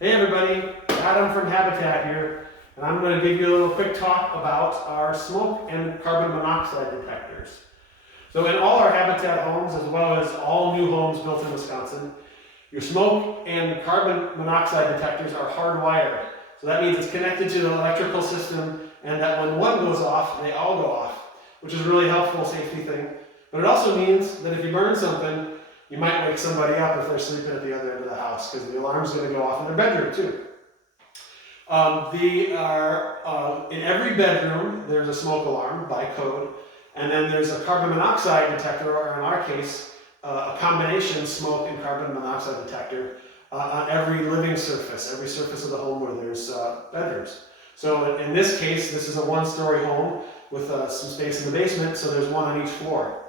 Hey everybody, Adam from Habitat here, and I'm going to give you a little quick talk about our smoke and carbon monoxide detectors. So in all our Habitat homes, as well as all new homes built in Wisconsin, your smoke and carbon monoxide detectors are hardwired. So that means it's connected to the electrical system, and that when one goes off, they all go off, which is a really helpful safety thing. But it also means that if you burn something, you might wake somebody up if they're sleeping at the other end of the house, because the alarm's going to go off in their bedroom too. In every bedroom, there's a smoke alarm by code, and then there's a carbon monoxide detector, or in our case, a combination smoke and carbon monoxide detector on every living surface, every surface of the home where there's bedrooms. So in this case, this is a one-story home with some space in the basement, so there's one on each floor.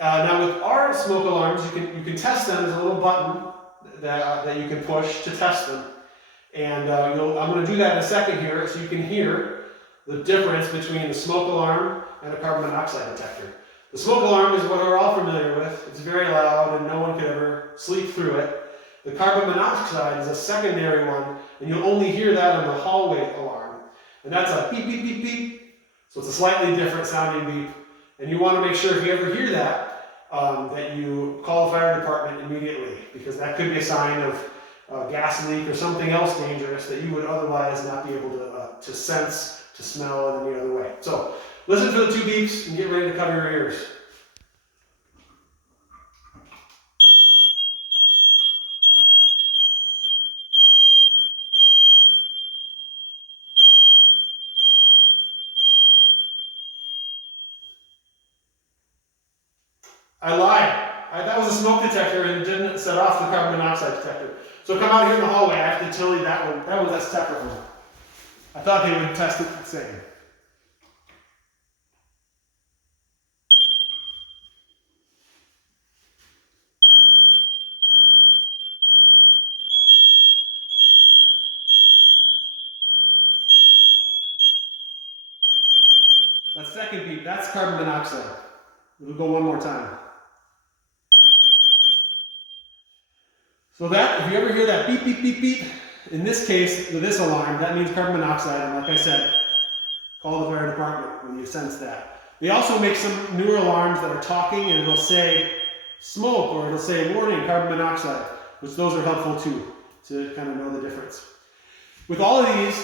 Now with our smoke alarms, you can test them. There's a little button that you can push to test them. And I'm going to do that in a second here so you can hear the difference between the smoke alarm and a carbon monoxide detector. The smoke alarm is what we're all familiar with. It's very loud and no one could ever sleep through it. The carbon monoxide is a secondary one, and you'll only hear that on the hallway alarm. And that's a beep, beep, beep, beep. So it's a slightly different sounding beep. And you want to make sure if you ever hear that, that you call the fire department immediately, because that could be a sign of a gas leak or something else dangerous that you would otherwise not be able to sense, to smell in any other way. So listen for the two beeps and get ready to cover your ears. I lied. That was a smoke detector and it didn't set off the carbon monoxide detector. So come out here in the hallway. I have to tell you that was a separate one. I thought they would test it the same. So that second beep, that's carbon monoxide. We'll go one more time. So that, if you ever hear that beep, beep, beep, beep, in this case, with this alarm, that means carbon monoxide, and like I said, call the fire department when you sense that. They also make some newer alarms that are talking, and it'll say smoke, or it'll say warning, carbon monoxide, which those are helpful too, to kind of know the difference. With all of these,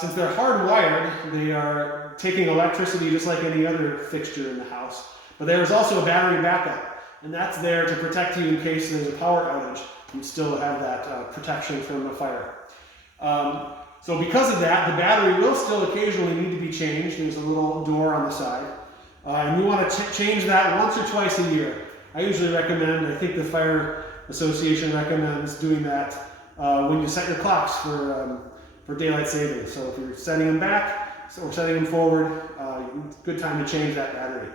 since they're hardwired, they are taking electricity just like any other fixture in the house, but there's also a battery backup, and that's there to protect you in case there's a power outage. You still have that protection from a fire. So because of that, the battery will still occasionally need to be changed. There's a little door on the side. And you want to change that once or twice a year. I usually recommend, I think the Fire Association recommends doing that when you set your clocks for daylight savings. So if you're setting them back or setting them forward, good time to change that battery.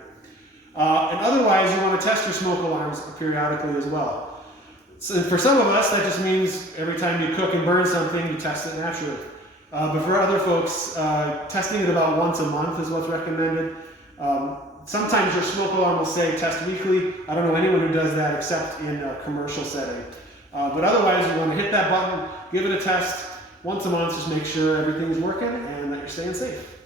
And otherwise, you want to test your smoke alarms periodically as well. So for some of us, that just means every time you cook and burn something, you test it naturally. But for other folks, testing it about once a month is what's recommended. Sometimes your smoke alarm will say test weekly. I don't know anyone who does that except in a commercial setting. But otherwise, you want to hit that button, give it a test once a month, just make sure everything's working and that you're staying safe.